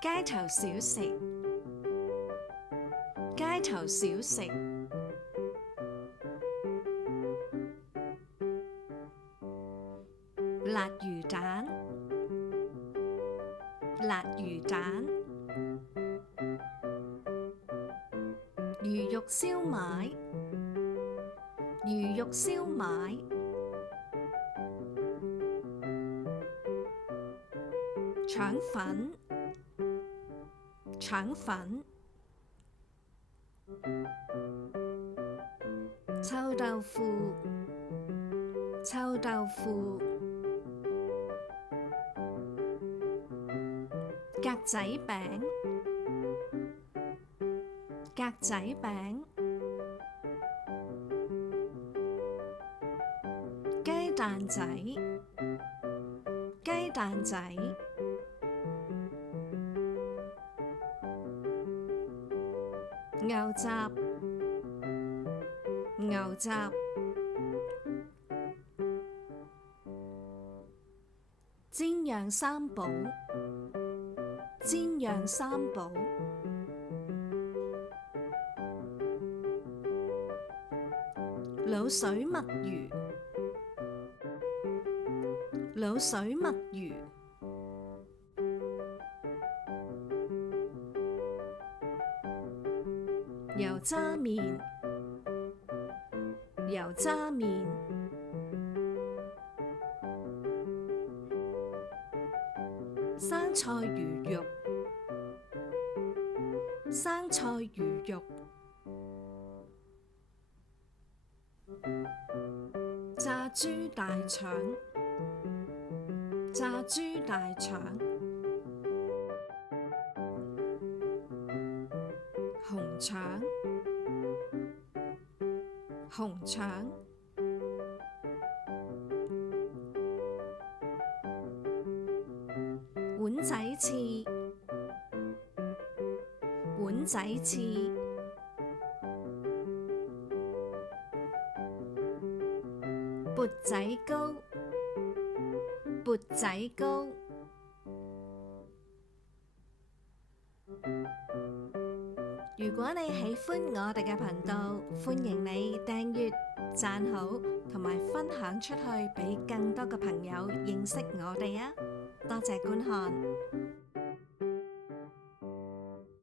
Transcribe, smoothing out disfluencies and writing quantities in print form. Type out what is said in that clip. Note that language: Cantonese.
街頭小食，街頭小食，辣魚蛋，辣魚蛋，魚肉燒賣，魚肉燒賣，腸粉，腸粉，臭豆腐，臭豆腐，格仔餅，格仔餅，雞蛋仔，雞蛋仔，牛雜，牛雜，煎釀三寶，煎釀三寶，滷水墨魚，滷水墨魚，油渣麵，油渣麵，生菜魚肉，生菜魚肉，炸豬大腸，炸豬大腸，紅腸，紅腸，碗仔翅，碗仔翅，缽仔糕，缽仔糕。如果你喜歡我哋嘅頻道，歡迎你訂閱、讚好同埋分享出去，俾更多嘅朋友認識我哋啊！多謝觀看。